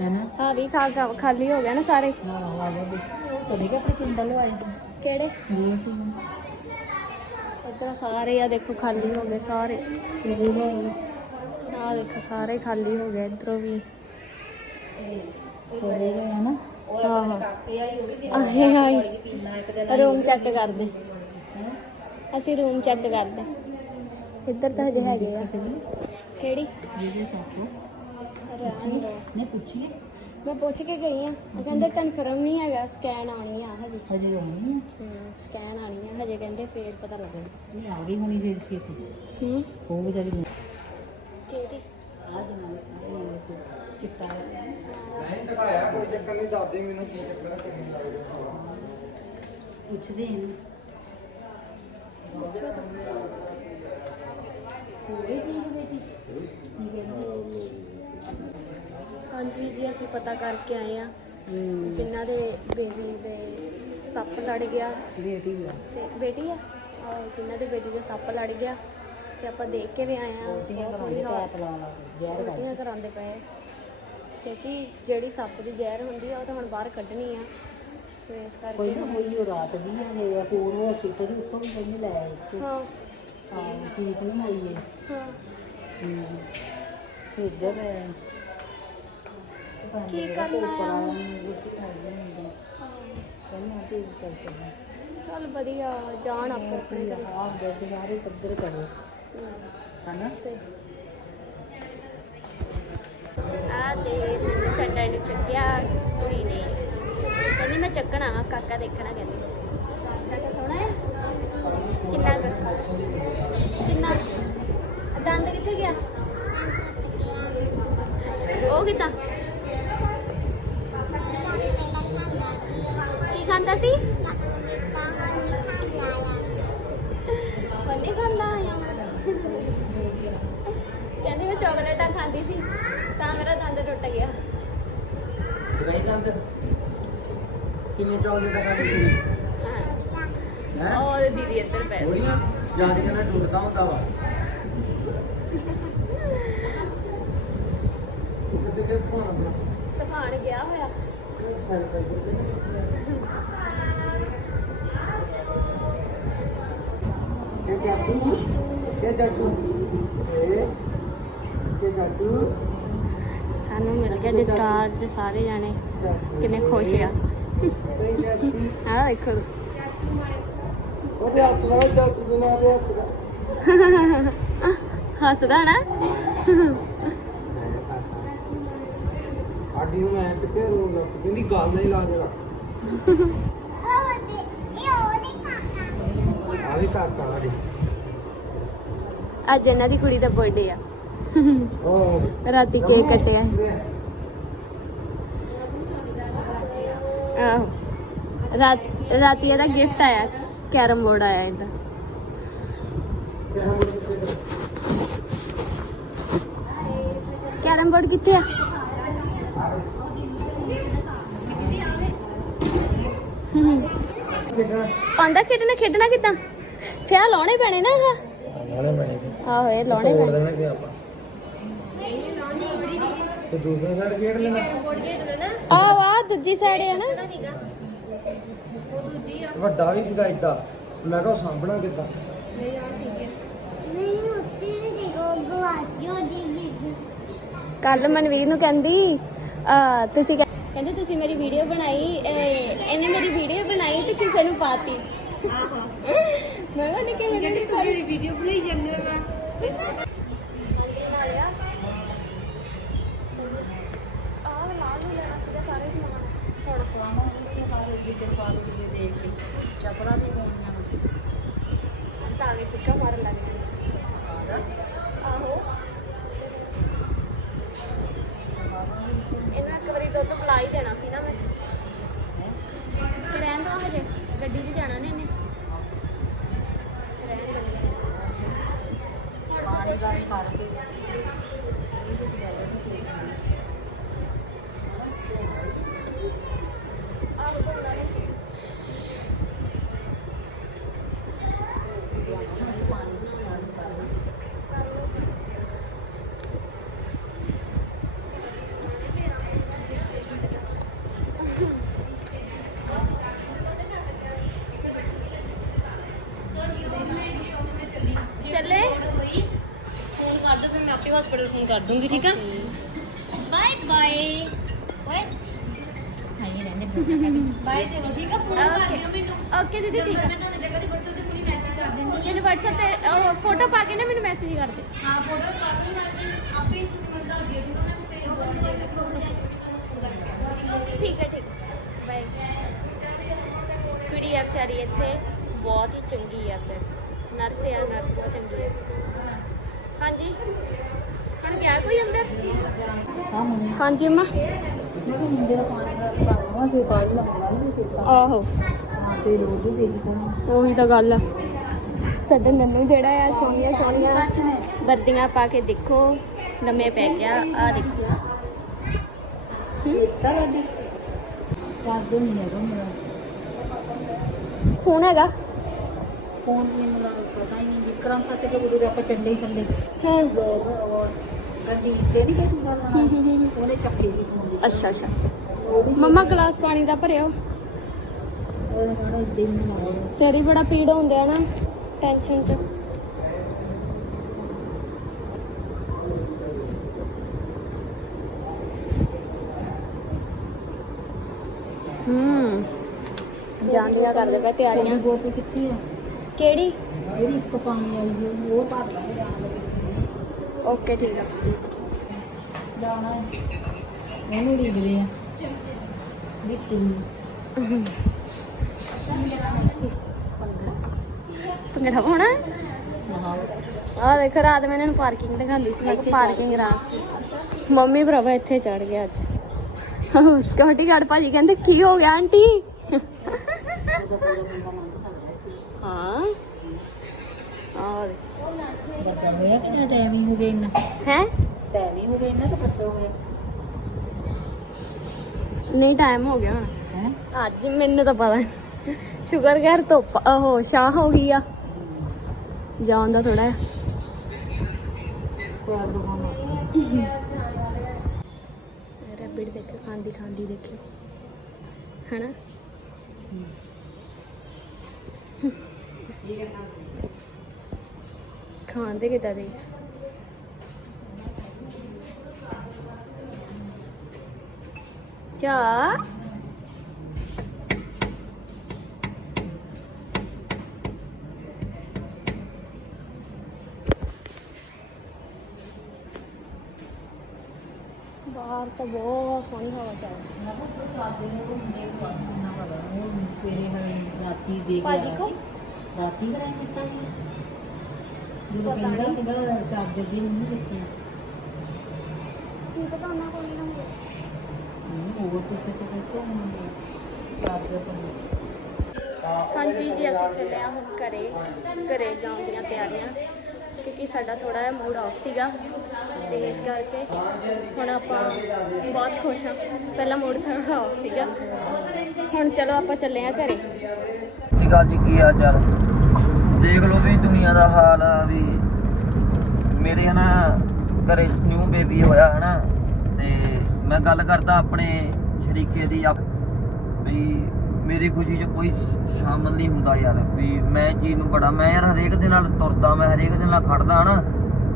ਹੈਨਾ? ਆ ਵੀ ਖਾ ਖਾ- ਖਾਲੀ ਹੋ ਗਿਆ ਨਾ ਸਾਰੇ। ਆਹ ਆ ਗਏ ਤੁਹਾਡੇ ਕਿ ਆਪਣੇ ਪਿੰਡ ਵੱਲੋਂ ਆਏ ਸੀ? ਕਿਹੜੇ? ਗਏ ਸੀ। ਇੱਧਰ ਸਾਰੇ ਆ ਦੇਖੋ ਖਾਲੀ ਹੋ ਗਏ ਸਾਰੇ। ਆ ਦੇਖੋ ਸਾਰੇ ਖਾਲੀ ਹੋ ਗਏ ਇੱਧਰੋਂ ਵੀ। ਕੋਲੇ ਗਏ ਹਨਾ? ਆਹੋ ਆਹੇ ਆਈ। ਰੂਮ ਚੈੱਕ ਕਰਦੇ। ਅਸੀਂ ਰੂਮ ਚੈੱਕ ਕਰਦੇ। ਇੱਧਰ ਤਾਂ ਹਜੇ ਹੈਗੇ ਆ। ਕਿਹੜੀ? ਜਿਹਦੇ ਸਾਥੋਂ ਰਹਿਣ। ਨੇ ਪੁੱਛੀ ਮੈਂ ਪੁੱਛ ਕੇ ਗਈ ਆ। ਉਹ ਕਹਿੰਦੇ ਕਨਫਰਮ ਨਹੀਂ ਹੈਗਾ ਸਕੈਨ ਆਣੀ ਆ ਹਜੇ। ਹਜੇ ਆਉਣੀ ਆ। ਸਕੈਨ ਆਣੀ ਆ। ਹਜੇ ਕਹਿੰਦੇ ਫੇਰ ਪਤਾ ਲੱਗਣਾ। ਇਹ ਆ ਗਈ ਹੋਣੀ ਛੇਤੀ ਛੇਤੀ ਹੂੰ? ਉਹ ਵਿਚਾਰੀ ਕਿਹੜੀ? ਆ ਜਨਾ ਇਹ ਸੀ ਚਿੱਟਾ ਪੁੱਛਦੇ ਨੇ ਪੂਰੇ ਦੀ ਬੇਟੀ ਕੀ ਕਹਿੰਦੀ ਹਾਂਜੀ ਜੀ ਅਸੀਂ ਪਤਾ ਕਰਕੇ ਆਏ ਆ ਜਿਨ੍ਹਾਂ ਦੇ ਬੇਬੀ ਦੇ ਸੱਪ ਲੜ ਗਿਆ। ਬੇਟੀ ਆ ਤੇ ਬੇਟੀ ਆ? ਔਰ ਜਿਨ੍ਹਾਂ ਦੇ ਬੇਟੀ ਦੇ ਸੱਪ ਲੜ ਗਿਆ। ਤੇ ਆਪਾਂ ਦੇਖ ਕੇ ਵੀ ਆਏ ਆ ਕਰਾਉਂਦੇ ਜ਼ਹਿਰ ਉਲਟੀਆਂ ਕਰਾਉਂਦੇ ਪਏ। ਕਿਉਂਕਿ ਜਿਹੜੀ ਸੱਪ ਦੀ ਜ਼ਹਿਰ ਹੁੰਦੀ ਆ ਉਹ ਤਾਂ ਹੁਣ ਬਾਹਰ ਕੱਢਣੀ ਆ। ਸੋ ਇਸ ਕੋਈ ਕਰਕੇ ਨਾ ਹੋਈ ਉਹ ਰਾਤ ਦੀ ਆ ਇਹ ਹੋਰ ਹਸਪੀਟਲ ਦੀ ਉੱਥੋਂ ਵੀ ਕੋਈ ਲੈ ਆਏ ਤੇ। ਹਾਂ। ਹਾਂ ਠੀਕ ਨਹੀਂ ਹੋਈ ਹੈ ਹਾਂ। ਹੂੰ। ਇੱਧਰ ਕੀ ਕਰਨਾ ਆ? ਆ। ਹਾਂ। ਕਹਿੰਦਾ ਤੇ ਚੱਲ ਚੱਲ ਚੱਲ। ਵਧੀਆ ਜਾਣ ਆਪੋ ਆਪਣੇ ਘਰ। ਆਪ ਦੇ ਕਰੋ। ਹਨਾ? ਤੇ ਆ ਮੈਨੂੰ ਛੱਡਾ ਨੂੰ ਚੱਕਿਆ ਕੋਈ ਨਹੀਂ ਕਹਿੰਦੀ ਮੈਂ ਚੱਕਣਾ ਵਾ, ਕਾਕਾ ਦੇਖਣਾ ਕਹਿੰਦੀ। ਕਾਕਾ ਸੋਹਣਾ ਹੈ ਕਿੰਨਾ ਕੁ? ਕਿੰਨਾ ਆ ਦੰਦ ਕਿੱਥੇ ਗਿਆ? ਉਹ ਕਿਤਾ ਕੀ ਖਾਂਦਾ ਸੀ? ਫੰਡੀ ਖਾਂਦਾ ਆ ਕਹਿੰਦੀ ਮੈਂ ਚਾਕਲੇਟਾਂ ਖਾਂਦੀ ਸੀ, ਤਾਂ ਮੇਰਾ ਦੰਦ ਟੁੱਟ ਗਿਆ। ਨਹੀਂ ਦੰਦ? ਕਿੰਨੇ ਚੌਕਲੇਟਾਂ ਖਾਂਦੀ ਸੀ? ਹਾਂ? ਉਹਦੀ ਦੀਦੀ ਇੱਧਰ ਪੈ ਥੋੜੀਆਂ ਜਿਆਦੀਆਂ ਨਾਲ ਟੁੱਟਦਾ ਹੁੰਦਾ ਵਾ। ਕਿਤੇ ਕਿ ਭਾਣਾ ਤੂਫਾਨ ਗਿਆ ਹੋਇਆ। ਚਾਚੂ ਚਾਚੂ। ਚਾਚੂ। ਸਾਨੂੰ ਮਿਲ ਗਿਆ ਡਿਸਚਾਰਜ ਸਾਰੇ ਜਾਣੇ ਕਿੰਨੇ ਖੁਸ਼ ਆ। ਕੇ ਚਾਚੂ ਹਾਂ ਦੇਖੋ ਉਹਦੇ ਹੱਥ ਨਾਲ ਚਾਚੂ ਦੇ ਨਾਲ ਦੇ ਹੱਥ ਨਾਲ ਹੱਸਦਾ ਨਾ। ਆਡੀ ਨੂੰ ਮੈਂ ਚੁੱਕਿਆ ਰੋਗਾ ਕਹਿੰਦੀ ਗੱਲ ਨਹੀਂ ਲਾ ਦੇਣਾ ਆ। ਵੀ ਕਾਕਾ ਆ ਦੇ ਅੱਜ ਇਹਨਾਂ ਦੀ ਕੁੜੀ ਦਾ ਬਰਥਡੇ ਆ। ਉਹ ਰਾਤੀ ਕੇਕ ਕੱਟਿਆ। ਆਹੋ। ਰਾਤ ਰਾਤੀ ਇਹਦਾ ਗਿਫਟ ਆਇਆ ਕੈਰਮ ਬੋਰਡ ਆਇਆ ਇਹਦਾ। ਕੈਰਮ ਬੋਰਡ ਕਿੱਥੇ ਆ। ਆਂਦਾ ਖੇਡਣਾ ਖੇਡਣਾ ਕਿੱਦਾਂ? ਫਿਆ ਲਾਉਣੇ ਪੈਣੇ ਨਾ ਇਹ? ਲਾਉਣੇ ਪੈਣੇ। ਆਹੋ ਇਹ ਲਾਉਣੇ ਤੋੜ ਪੈਣੇ। ਦੇਣਾ ਕਿ ਆਪਾਂ। ਤੇ ਦੂਸਰਾ ਸਾਈਡ ਖੇਡ ਲੈਣਾ। ਆ ਵਾ ਦੂਜੀ ਸਾਈਡ ਹੈ ਨਾ। ਵੱਡਾ ਵੀ ਸੀਗਾ ਏਡਾ। ਮੈਂ ਕਿਹਾ ਉਹ ਸਾਂਭਣਾ ਕਿੱਦਾਂ? ਕੱਲ ਮਨਵੀਰ ਨੂੰ ਕਹਿੰਦੀ ਆ ਤੁਸੀਂ ਕਹਿ- ਕਹਿੰਦੇ ਤੁਸੀਂ ਮੇਰੀ ਵੀਡੀਓ ਬਣਾਈ ਇਹ- ਇਹਨੇ ਮੇਰੀ ਵੀਡੀਓ ਬਣਾਈ ਤੇ ਕਿਸੇ ਨੂੰ ਪਾਤੀ। ਮੈਂ ਕਿਹਾ ਨਹੀਂ ਕਿਸੇ ਨੇ ਨਹੀਂ ਵੀਡੀਓ ਬਣਾਈ ਜਾਂਦੇ ਮੈਂ ਆਹ ਨਾਲ ਨੂੰ ਲੈਣਾ ਸੀਗਾ ਸਾਰੇ ਸਮਾਨ ਹੁਣ ਤਾਂ ਵੀ ਚੁੱਕਾ ਮਾਰਨ ਲੱਗ ਗਿਆ ਆਹੋ ਇਹਨਾਂ ਇੱਕ ਵਾਰੀ ਦੁੱਧ ਬੁਲਾ ਹੀ ਦੇਣਾ ਸੀ ਨਾ ਮੈਂ ਤੇ ਰਹਿਣ ਦੋ ਹਜੇ ਗੱਡੀ 'ਚ ਜਾਣਾ ਨੇ ਇਹਨੇ ਰਹਿਣ ਦਿੰਦੇ ਪਾਣੀ ਗਰਮ ਕਰਕੇ ਆਹੋ ਧੋਣਾ ਨਹੀਂ ਸੀ ਚੱਲੇ ਫੋਨ ਕਰ ਦੋ ਆਪੇ ਹਸਪੀਟਲ ਫੋਨ ਕਰ ਦੂੰਗੀ ਠੀਕ ਆ? ਬਾਏ ਬਾਏ ਓਏ ਹਾਏ ਰਹਿੰਦੇ ਬਾਏ ਚਲੋ ਠੀਕ ਆ ਫੋਨ ਕਰ ਦਿਓ ਮੈਨੂੰ। ਓਕੇ ਦੀਦੀ ਠੀਕ ਨੰਬਰ ਆ। ਮੈਂ ਤੁਹਾਨੂੰ ਜਗ੍ਹਾ ਤੇ WhatsApp ਤੇ ਪੂਰੀ ਮੈਸੇਜ ਕਰ ਦਿੰਦੀ ਹਾਂ ਮੈਨੂੰ WhatsApp ਤੇ ਉਹ ਫੋਟੋ ਪਾ ਕੇ ਨਾ ਮੈਨੂੰ ਮੈਸੇਜ ਕਰ ਦੇ। ਹਾਂ ਫੋਟੋ ਪਾ ਦੋ ਨਾਲ ਆਪੇ ਹੀ ਤੁਸੀਂ ਮੈਨੂੰ ਦੱਸ ਦਿਓ ਆ ਮੈਂ ਫਿਰ ਕੇ ਤੁਹਾਨੂੰ ਫੋਨ ਕਰਕੇ ਠੀਕ ਹੈ ਠੀਕ ਬਾਏ ਕੁੜੀ ਆ ਵਿਚਾਰੀ ਇੱਥੇ ਬਹੁਤ ਹੀ ਚੰਗੀ ਆ ਫਿਰ। ਨਰਸ ਆ ਨਰਸ ਬਹੁਤ ਚੰਗੀ ਆ। ਹਾਂਜੀ। ਹੁਣ ਗਿਆ ਕੋਈ ਅੰਦਰ? ਹਾਂਜੀ ਅੰਮਾ। ਆਹੋ। ਉਹੀ ਤਾਂ ਗੱਲ ਆ। ਸਾਡਾ ਨੰਨੂ ਜਿਹੜਾ ਆ ਸੋਹਣੀਆਂ ਸੋਹਣੀਆਂ ਵਰਦੀਆਂ ਪਾ ਕੇ ਦੇਖੋ। ਲੰਮੇ ਪੈ ਗਿਆ ਆ ਦੇਖੋ। ਫੋਨ ਹੈਗਾ। ਹੀ ਨਹੀਂ ਵਿਕਰਮ ਸੱਚ ਕੇ ਜਦੋਂ ਆਪਾਂ ਚੱਲੇ ਹੀ ਥੱਲੇ। ਹਾਂ। ਗੱਡੀ ਤੇ ਨਹੀਂ ਕਿਸੇ ਗੱਲ ਨਾਲ ਉਹਨੇ ਚੱਕੇ ਦੀ ਅੱਛਾ ਅੱਛਾ। ਮੰਮਾ ਗਲਾਸ ਪਾਣੀ ਦਾ ਭਰਿਓ। ਉਹਦਾ ਸਾਰਾ ਦਿਨ ਮਾਰ ਸਿਰ ਹੀ ਬੜਾ ਪੀੜ ਹੁੰਦਾ ਨਾ ਟੈਨਸ਼ਨ ਚ। ਹੂੰ। ਜਾਂਦੀਆਂ ਕਰਦੇ ਪਏ ਤਿਆਰੀਆਂ। ਬੋਤਲ ਕਿੱਥੇ ਆ? ਕਿਹੜੀ? ਜਿਹੜੀ ਇੱਕ ਪਾਣੀ ਵਾਲੀ ਸੀ ਉਹ ਭਰ ਲਾਂਗੇ। ਓਕੇ ਠੀਕ ਆ। ਹੈ। ਉਹਨੂੰ ਡੀਗਦੇ ਆ। ਬਿੱਟੂ ਨੂੰ ਭੰਗੜਾ ਪਾਉਣਾ ਆਹੋ ਆ ਦੇਖੋ ਰਾਤ ਮੈਂ ਇਹਨਾਂ ਨੂੰ ਪਾਰਕਿੰਗ ਦਿਖਾਉਂਦੀ ਸੀ ਮੈਂ ਪਾਰਕਿੰਗ ਰਾਤ ਮੰਮੀ ਭਰਾਵਾ ਇੱਥੇ ਚੜ ਗਿਆ ਅੱਜ। ਸਕਿਉਰਟੀ ਗਾਰਡ ਭਾਜੀ ਕਹਿੰਦੇ ਕੀ ਹੋ ਗਿਆ ਆਂਟੀ ਉਹਦਾ ਪੂਰਾ ਬੰਦਾ ਮੰਗ ਸਕਦਾ ਹਾਂ। ਔਰ ਬੱਦਲ ਹੋਇਆ ਕਿੰਨਾ ਟਾਈਮ ਹੀ ਹੋ ਗਿਆ ਇੰਨਾ? ਹੈ? ਟਾਈਮ ਹੀ ਹੋ ਗਿਆ ਇੰਨਾ ਤਾਂ ਬੱਦਲ ਹੋਇਆ? ਨਹੀਂ ਟਾਈਮ ਹੋ ਗਿਆ ਹੁਣ। ਹੈ? ਅੱਜ ਮੈਨੂੰ ਤਾਂ ਪਤਾ ਨਹੀਂ। ਸ਼ੁਕਰ ਕਰ ਧੁੱਪ ਉਹ ਛਾਂ ਹੋ ਗਈ ਆ। ਜਾਣ ਦਾ ਥੋੜਾ ਸਵਾਰ ਦੁਕਾਨਾ ਰੈਬਿਟ ਦੇਖ ਖਾਂਦੀ ਖਾਂਦੀ ਦੇਖਿਓ। ਹਨਾ? ਖਾਂਦੇ ਕਿਦਾਂ ਦੇ? ਚਾ ਬਾਹਰ ਤਾਂ ਬਹੁਤ ਸੋਹਣੀ ਹਵਾ ਚੱਲ ਰਹੀ ਦੇ ਕੇ ਭਾਜੀ ਕੋ? ਰਾਤੀ ਕਰਾਂ ਦਿੱਤਾ ਸੀ ਜਦੋਂ ਪਤਾ ਕਹਿੰਦਾ ਨਹੀਂ। ਸੀਗਾ ਚਾਰਜਰ ਦੀ ਮੰਮੀ ਕਿੱਥੇ ਆ ਕੀ ਪਤਾ ਉਹਨਾਂ ਕੋਲ ਨਾ ਹੋਵੇ। ਨਹੀਂ ਹੋਰ ਕਿਸੇ ਤੋਂ ਕਿੱਥੇ ਹੋਣਾ ਚਾਰਜਰ ਸੀ ਹਾਂਜੀ ਜੀ ਅਸੀਂ ਚੱਲੇ ਹਾਂ ਹੁਣ ਘਰੇ। ਘਰੇ ਜਾਣ ਦੀਆਂ ਤਿਆਰੀਆਂ। ਕਿਉਂਕਿ ਸਾਡਾ ਥੋੜਾ ਜਿਹਾ ਮੂਡ ਆਫ ਸੀਗਾ। ਤੇ ਇਸ ਕਰਕੇ ਹੁਣ ਆਪਾਂ ਬਹੁਤ ਖੁਸ਼ ਹਾਂ। ਪਹਿਲਾਂ ਮੂਡ ਥੋੜਾ ਆਫ ਸੀਗਾ। ਹੁਣ ਚਲੋ ਆਪਾਂ ਚੱਲੇ ਆ ਘਰੇ। ਸ਼੍ਰੀ ਅਕਾਲ ਜੀ ਕੀ ਹਾਲ ਚਾਲ? ਦੇਖ ਲਓ ਵੀ ਦੁਨੀਆ ਦਾ ਹਾਲ ਆ ਵੀ ਮੇਰੇ ਹਨਾ ਘਰੇ ਨਿਊ ਬੇਬੀ ਹੋਇਆ ਹਨਾ, ਤੇ ਮੈਂ ਗੱਲ ਕਰਦਾ ਆਪਣੇ ਸ਼ਰੀਕੇ ਦੀ ਆਪ- ਵੀ ਮੇਰੀ ਖੁਸ਼ੀ 'ਚ ਕੋਈ ਸ਼- ਸ਼ਾਮਲ ਨਹੀਂ ਹੁੰਦਾ ਯਾਰ, ਵੀ ਮੈਂ ਇਹ ਚੀਜ਼ ਨੂੰ ਬੜਾ, ਮੈਂ ਯਾਰ ਹਰੇਕ ਦੇ ਨਾਲ ਤੁਰਦਾ, ਮੈਂ ਹਰੇਕ ਦੇ ਨਾਲ ਖੜਦਾ ਹਨਾ,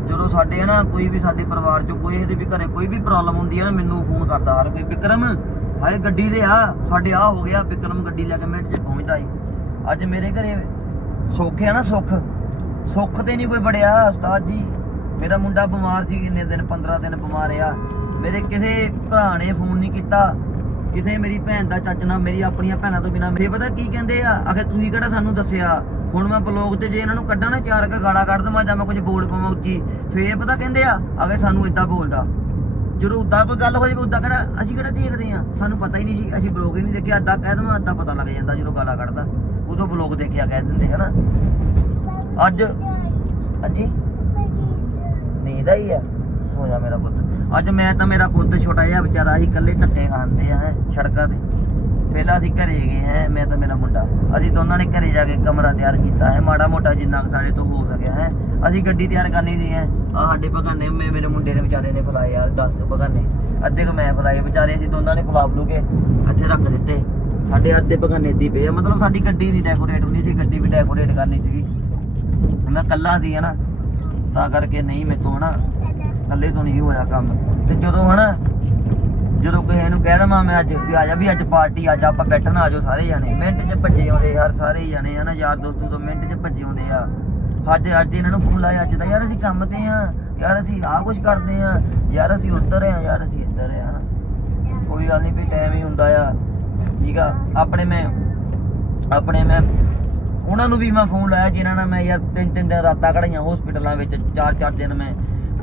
ਜਦੋਂ ਸਾਡੇ ਹਨਾ ਕੋਈ ਵੀ ਸਾਡੇ ਪਰਿਵਾਰ 'ਚ ਕੋਈ ਇਹਦੇ ਵੀ ਘਰੇ ਕੋਈ ਵੀ ਪ੍ਰੋਬਲਮ ਹੁੰਦੀ ਹੈ ਨਾ, ਮੈਨੂੰ ਫੋਨ ਕਰਦਾ ਹਰ ਵੀ ਵਿਕਰਮ, ਹਾਏ ਗੱਡੀ ਦੇ ਆ ਸਾਡੇ ਆ ਹੋ ਗਿਆ, ਵਿਕਰਮ ਗੱਡੀ ਲੈ ਕੇ ਮਿੰਟ 'ਚ ਪਹੁੰਚਦਾ ਸੀ ਅੱਜ ਮੇਰੇ ਘਰੇ ਸੁੱਖ ਆ ਨਾ ਸੁੱਖ। ਸੁੱਖ ਤੇ ਨਹੀਂ ਕੋਈ ਬੜਿਆ ਉਸਤਾਦ ਜੀ, ਮੇਰਾ ਮੁੰਡਾ ਬਿਮਾਰ ਸੀ ਕਿੰਨੇ ਦਿਨ 15 ਦਿਨ ਬਿਮਾਰ ਆ ਮੇਰੇ ਕਿਸੇ ਭਰਾ ਨੇ ਫੋਨ ਨਹੀਂ ਕੀਤਾ। ਕਿਸੇ ਮੇਰੀ ਭੈਣ ਦਾ ਚੱਜ ਨਾਲ, ਮੇਰੀ ਆਪਣੀਆਂ ਭੈਣਾਂ ਤੋਂ ਬਿਨਾ। ਮੇਰੇ ਪਤਾ ਕੀ ਕਹਿੰਦੇ ਆ? ਆਖੇ ਤੁਸੀਂ ਕਿਹੜਾ ਸਾਨੂੰ ਦੱਸਿਆ? ਹੁਣ ਮੈਂ ਬਲੌਗ ਤੇ ਜੇ ਇਹਨਾਂ ਨੂੰ ਕੱਢਾਂ ਨਾ, ਚਾਰ ਕ ਗਾਲਾਂ ਕੱਢ ਦਵਾਂ ਜਾਂ ਮੈਂ ਕੁਝ ਬੋਲ ਪਾਵਾਂ ਉੱਚੀ, ਫੇਰ ਪਤਾ ਕਹਿੰਦੇ ਆ? ਆਖੇ ਸਾਨੂੰ ਇਦਾਂ ਬੋਲਦਾ। ਜਦੋਂ ਉਦਾਂ ਕੋਈ ਗੱਲ ਹੋ ਉਦਾਂ ਕਿਹੜਾ ਅਸੀਂ ਕਿਹੜਾ ਦੇਖਦੇ ਆ ਸਾਨੂੰ ਪਤਾ ਹੀ ਨਹੀਂ ਸੀ ਅਸੀਂ ਬਲੌਗ ਹੀ ਨਹੀਂ ਦੇਖਿਆ ਅੱਧਾ ਕਹਿ ਦਵਾਂ ਅੱਧਾ ਪਤਾ ਲੱਗ ਜਾਂਦਾ ਜਦੋਂ ਗਾਲਾਂ ਕੱਢਦਾ। ਉਦੋਂ ਬਲੌਗ ਦੇਖਿਆ ਕਹਿ ਦਿੰਦੇ ਹਨਾ? ਅੱਜ? ਹਾਂਜੀ? ਨੀਂਦ ਆਈ ਆ? ਸੋ ਜਾ ਮੇਰਾ ਪੁੱਤ। ਅੱਜ ਮੈਂ ਤਾਂ ਮੇਰਾ ਪੁੱਤ ਛੋਟਾ ਜਿਹਾ ਵਿਚਾਰਾ ਅਸੀਂ ਇਕੱਲੇ ਧੱਕੇ ਖਾਂਦੇ ਆ ਹੈਂ, ਸੜਕਾਂ ਤੇ। ਪਹਿਲਾਂ ਅਸੀਂ ਘਰੇ ਗਏ ਹੈ, ਮੈਂ ਤਾਂ ਮੇਰਾ ਮੁੰਡਾ। ਅਸੀਂ ਦੋਨਾਂ ਨੇ ਘਰੇ ਜਾ ਕੇ ਕਮਰਾ ਤਿਆਰ ਕੀਤਾ ਹੈ, ਮਾੜਾ ਮੋਟਾ ਜਿੰਨਾ ਕੁ ਸਾਡੇ ਤੋਂ ਹੋ ਸਕਿਆ ਹੈ। ਅਸੀਂ ਗੱਡੀ ਤਿਆਰ ਕਰਨੀ ਸੀ ਹੈ। ਆ ਸਾਡੇ ਬਗਾਨੇ, ਮੈਂ, ਮੇਰੇ ਮੁੰਡੇ ਨੇ ਵਿਚਾਰੇ ਨੇ ਫਲਾਏ ਯਾਰ 10 ਬਗਾਨੇ। ਅੱਧੇ ਕੁ ਮੈਂ ਫਲਾਏ ਵਿਚਾਰੇ ਅਸੀਂ ਦੋਨਾਂ ਨੇ ਫਲਾ ਫਲੂ ਕੇ ਇੱਥੇ ਰੱਖ ਦਿੱਤੇ। ਸਾਡੇ ਅੱਧੇ ਬਗਾਨੇ ਦੀ ਪਏ ਆ, ਮਤਲਬ ਸਾਡੀ ਗੱਡੀ ਨਹੀਂ ਡੈਕੋਰੇਟ ਹੁੰਦੀ ਸੀ, ਗੱਡੀ ਵੀ ਡੈਕੋਰੇਟ ਕਰਨੀ ਸੀਗੀ। ਮੈਂ ਕੱਲਾ ਸੀ, ਹਨਾ। ਤਾਂ ਕਰਕੇ ਨਹੀਂ ਮੇਰੇ ਤੋਂ, ਹਨਾ। ਕੱਲੇ ਤੋਂ ਨਹੀਂ ਹੋਇਆ ਕੰਮ। ਤੇ ਜਦੋਂ, ਹਨਾ ਜਦੋਂ ਕਿਸੇ ਨੂੰ ਕਹਿ ਦਵਾਂ ਮੈਂ ਅੱਜ ਵੀ ਆ ਜਾ, ਵੀ ਅੱਜ ਪਾਰਟੀ ਅੱਜ ਆਪਾਂ ਬੈਠਣ ਆ ਜਾਓ ਸਾਰੇ ਜਾਣੇ। ਮਿੰਟ 'ਚ ਭੱਜੇ ਆਉਂਦੇ ਯਾਰ ਸਾਰੇ ਜਾਣੇ ਹਨਾ, ਯਾਰ ਦੋਸਤੋ ਤੋਂ ਮਿੰਟ 'ਚ ਭੱਜੇ ਆਉਂਦੇ ਆ। ਅੱਜ ਅੱਜ ਇਹਨਾਂ ਨੂੰ ਫੋਨ ਲਾਇਆ, ਅੱਜ ਦਾ ਯਾਰ ਅਸੀਂ ਕੰਮ ਤੇ ਆ। ਯਾਰ ਅਸੀਂ ਆਹ ਕੁਝ ਕਰਦੇ ਆ। ਯਾਰ ਅਸੀਂ ਉੱਧਰ ਆ, ਯਾਰ ਅਸੀਂ ਇੱਧਰ ਆ, ਹਨਾ। ਕੋਈ ਗੱਲ ਨਹੀਂ, ਵੀ ਟਾਈਮ ਹੀ ਹੁੰਦਾ ਆ। ਠੀਕ ਆ? ਆਪਣੇ ਮੈਂ ਆਪਣੇ ਮੈਂ, ਉਹਨਾਂ ਨੂੰ ਵੀ ਮੈਂ ਫੋਨ ਲਾਇਆ, ਜਿਨ੍ਹਾਂ ਨਾਲ ਮੈਂ ਯਾਰ ਤਿੰਨ ਤਿੰਨ ਦਿਨ ਰਾਤਾਂ ਕਢਾਈਆਂ ਹਸਪੀਟਲਾਂ ਵਿੱਚ ਚਾਰ ਚਾਰ ਦਿਨ ਮੈਂ।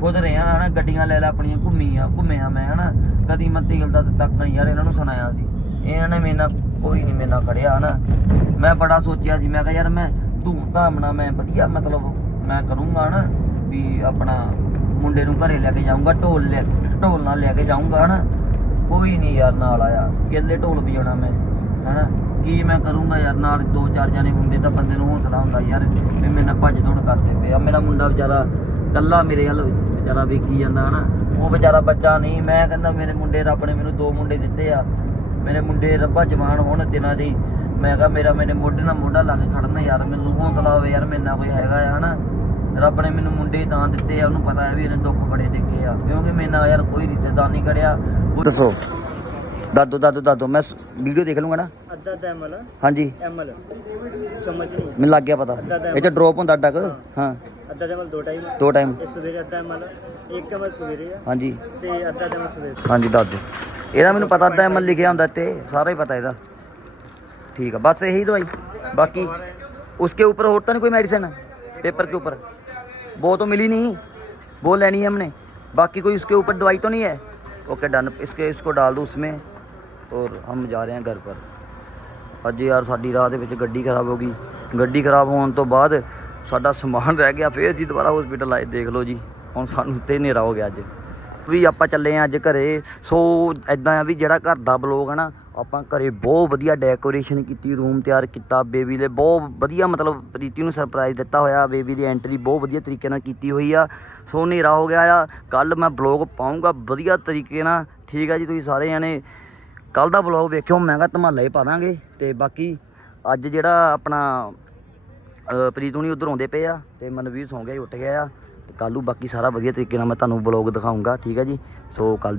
ਖੁਦ ਰਿਹਾ ਹਨਾ, ਗੱਡੀਆਂ ਲੈ ਲੈ ਆਪਣੀਆਂ ਘੁੰਮੀਆਂ ਘੁੰਮਿਆ ਮੈਂ, ਹਨਾ। ਕਦੀ ਮੈਂ ਤੇਲ ਦਾ ਤੱਕ ਨਹੀਂ ਯਾਰ, ਇਹਨਾਂ ਨੂੰ ਸੁਣਾਇਆ ਸੀ। ਇਹਨਾਂ ਨੇ ਮੇਰੇ ਨਾਲ ਕੋਈ ਨਹੀਂ ਮੇਰੇ ਨਾਲ ਖੜਿਆ, ਹਨਾ। ਮੈਂ ਬੜਾ ਸੋਚਿਆ ਸੀ, ਮੈਂ ਕਿਹਾ, ਯਾਰ, ਮੈਂ ਧੂਮ ਧਾਮ ਨਾਲ ਮੈਂ ਵਧੀਆ, ਮਤਲਬ ਮੈਂ ਕਰੂੰਗਾ, ਹਨਾ, ਵੀ ਆਪਣਾ ਮੁੰਡੇ ਨੂੰ ਘਰੇ ਲੈ ਕੇ ਜਾਊਂਗਾ, ਢੋਲ ਲੈ, ਢੋਲ ਨਾਲ ਲੈ ਕੇ ਜਾਊਂਗਾ, ਹਨਾ। ਕੋਈ ਨਹੀਂ ਯਾਰ, ਨਾਲ ਆਇਆ ਕਿੱਲੇ ਢੋਲ ਵਜਾਉਣਾ ਮੈਂ, ਹਨਾ। ਕੀ ਮੈਂ ਕਰੂੰਗਾ ਯਾਰ, ਨਾਲ ਦੋ ਚਾਰ ਜਣੇ ਹੁੰਦੇ ਤਾਂ ਬੰਦੇ ਨੂੰ ਹੌਸਲਾ ਹੁੰਦਾ ਯਾਰ, ਵੀ ਮੇਰੇ ਨਾਲ ਭੱਜ ਦੌੜ ਕਰਦੇ ਪਏ ਆ। ਮੇਰਾ ਮੁੰਡਾ ਵਿਚਾਰਾ ਕੱਲਾ ਮੇਰੇ ਵੱਲ ਵਿਚਾਰਾ ਵੇਖੀ ਜਾਂਦਾ ਹਨਾ। ਉਹ ਵਿਚਾਰਾ ਬੱਚਾ ਨਹੀਂ, ਮੈਂ ਕਹਿੰਦਾ ਮੇਰੇ ਮੁੰਡੇ ਰੱਬ ਨੇ ਮੈਨੂੰ ਦੋ ਮੁੰਡੇ ਦਿੱਤੇ ਆ। ਮੇਰੇ ਮੁੰਡੇ ਰੱਬਾ ਜਵਾਨ ਹੋਣ ਦਿਨਾਂ ਦੀ। ਮੈਂ ਕਿਹਾ ਮੇਰਾ ਮੇਰੇ ਮੋਢੇ ਨਾਲ ਮੋਢਾ ਲਾ ਕੇ ਖੜਨਾ ਯਾਰ, ਮੈਨੂੰ ਹੌਸਲਾ ਹੋਵੇ ਯਾਰ, ਮੇਰੇ ਨਾਲ ਕੋਈ ਹੈਗਾ ਆ ਹਨਾ। ਰੱਬ ਨੇ ਮੈਨੂੰ ਮੁੰਡੇ ਤਾਂ ਦਿੱਤੇ ਆ, ਉਹਨੂੰ ਪਤਾ ਹੈ ਵੀ ਇਹਨੇ ਦੁੱਖ ਬੜੇ ਦੇਖੇ ਆ। ਕਿਉਂਕਿ ਮੇਰੇ ਨਾਲ ਯਾਰ ਕੋਈ ਰਿਸ਼ਤੇਦਾਰ ਨਹੀਂ ਖੜਿਆ। ਦੱਸੋ। ਦਾਦੋ ਦਾਦੋ ਦਾਦੋ ਮੈਂ ਵੀਡੀਓ ਦੇਖ ਲੂੰਗਾ ਨਾ ਅੱਧਾ ਅੱਧਾ ਐਮਲ ਹਾਂਜੀ ਐਮਲ ਚਮਚ ਨਹੀਂ ਮੈਨੂੰ ਲੱਗ ਗਿਆ ਪਤਾ ਇਹ ਚ ਡ੍ਰੌਪ ਹੁੰਦਾ ਅੱਡਾ ਕੁ ਹਾਂ ਅੱਧਾ ਐਮਲ ਦੋ ਟਾਈਮ ਦੋ ਟਾਈਮ ਇਹ ਸਵੇਰੇ ਅੱਧਾ ਐਮਲ ਇੱਕ ਐਮਲ ਸਵੇਰੇ ਆ ਹਾਂਜੀ ਤੇ ਅੱਧਾ ਐਮਲ ਸਵੇਰੇ ਹਾਂਜੀ ਦੱਸ ਦਿਓ ਇਹਦਾ ਮੈਨੂੰ ਪਤਾ ਅੱਧਾ ਐਮਐਲ ਲਿਖਿਆ ਹੁੰਦਾ ਤੇ ਸਾਰਾ ਹੀ ਪਤਾ ਇਹਦਾ ठीक है बस यही दवाई बाकी उसके ऊपर और तो नहीं कोई मेडिसिन पेपर के ऊपर वो तो मिली नहीं वो लेनी है हमने बाकी कोई उसके ऊपर दवाई तो नहीं है ओके डन इसके इसको डाल दो उसमें और हम जा रहे हैं घर पर ਅੱਜ ਯਾਰ ਸਾਡੀ ਰਾਹ ਦੇ ਵਿੱਚ ਗੱਡੀ ਖਰਾਬ ਹੋ ਗਈ ਗੱਡੀ ਖਰਾਬ ਹੋਣ ਤੋਂ ਬਾਅਦ ਸਾਡਾ ਸਮਾਨ ਰਹਿ ਗਿਆ ਫੇਰ ਅਸੀਂ ਦੁਬਾਰਾ ਹਸਪੀਟਲ ਆਏ ਦੇਖ ਲਓ ਜੀ ਹੁਣ ਸਾਨੂੰ ਤੇ ਹਨੇਰਾ ਹੋ ਗਿਆ ਅੱਜ ਵੀ ਆਪਾਂ ਚੱਲੇ ਆ ਅੱਜ ਘਰੇ ਸੋ ਐਦਾਂ ਆ ਵੀ ਜਿਹੜਾ ਘਰ ਦਾ ਬਲੌਗ ਹੈ ਨਾ ਆਪਾਂ ਘਰੇ ਬਹੁਤ ਵਧੀਆ ਡੈਕੋਰੇਸ਼ਨ ਕੀਤੀ ਰੂਮ ਤਿਆਰ ਕੀਤਾ ਬੇਬੀ ਲਈ ਬਹੁਤ ਵਧੀਆ ਮਤਲਬ ਪ੍ਰੀਤੀ ਨੂੰ ਸਰਪ੍ਰਾਈਜ਼ ਦਿੱਤਾ ਹੋਇਆ ਬੇਬੀ ਦੀ ਐਂਟਰੀ ਬਹੁਤ ਵਧੀਆ ਤਰੀਕੇ ਨਾਲ ਕੀਤੀ ਹੋਈ ਆ ਸੋ ਹਨੇਰਾ ਹੋ ਗਿਆ ਆ ਕੱਲ ਮੈਂ ਬਲੌਗ ਪਾਉਂਗਾ ਵਧੀਆ ਤਰੀਕੇ ਨਾਲ ਠੀਕ ਆ ਜੀ ਤੁਸੀਂ ਸਾਰੇ ਜਾਣੇ ਕੱਲ ਦਾ ਬਲੌਗ ਵੇਖਿਓ ਮੈਂ ਕਿਹਾ ਧਮਾਲਾ ਹੀ ਪਾ ਦਾਂਗੇ ਤੇ ਬਾਕੀ ਅੱਜ ਜਿਹੜਾ ਆਪਣਾ ਅ, ਪ੍ਰੀਤ ਹੁਣੀ ਉਧਰ ਆਉਂਦੇ ਪਏ ਆ ਤੇ ਮਨਵੀਰ ਸੌਂ ਗਿਆ ਉੱਠ ਗਿਆ ਆ ਤੇ ਕੱਲ੍ਹ ਬਾਕੀ ਸਾਰਾ ਵਧੀਆ ਤਰੀਕੇ ਨਾਲ ਮੈਂ ਤੁਹਾਨੂੰ ਬਲੌਗ ਦਿਖਾਉਂਗਾ ਠੀਕ ਹੈ ਜੀ? ਸੋ ਕੱਲ ਦੇ